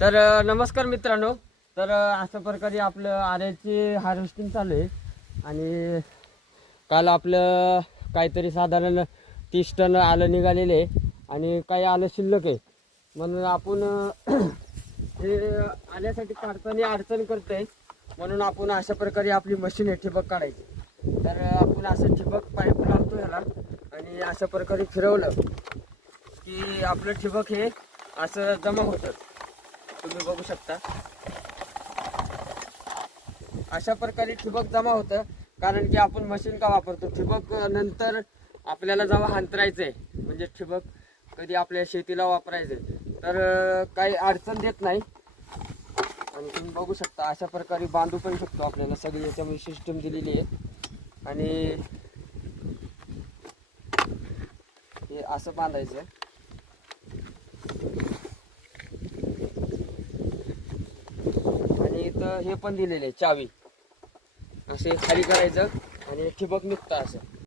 तर नमस्कार मित्रांनो. तर अशा प्रकारे आपलं आल्याची हार्वेस्टिंग चालू आहे आणि काल आपलं काहीतरी साधारण 30 टन आलं निघालेले आहे आणि काही आलं शिल्लक आहे. म्हणून आपण हे आल्यासाठी काढताना अडचण करतोय, म्हणून आपण अशा प्रकारे आपली मशीन आहे ठिबक काढायची. तर आपण असं ठिबक पाईप लावतो ह्याला आणि अशा प्रकारे फिरवलं की आपलं ठिबक हे असं जमा होतं. तुम्ही बघू शकता अशा प्रकारे ठिबक जमा होतं. कारण की आपण मशीन का वापरतो, ठिबक नंतर आपल्याला जेव्हा हांतरायचंय म्हणजे ठिबक कधी आपल्या शेतीला वापरायचंय तर काही अडचण देत नाही. आणि तुम्ही बघू शकता अशा प्रकारे बांधू पण शकतो. आपल्याला सगळी याच्यामध्ये सिस्टम दिलेली आहे आणि हे असं बांधायचं आणि इथं हे पण दिलेले आहे चावी. असे खाली करायचं आणि ठिबक निघतं असं.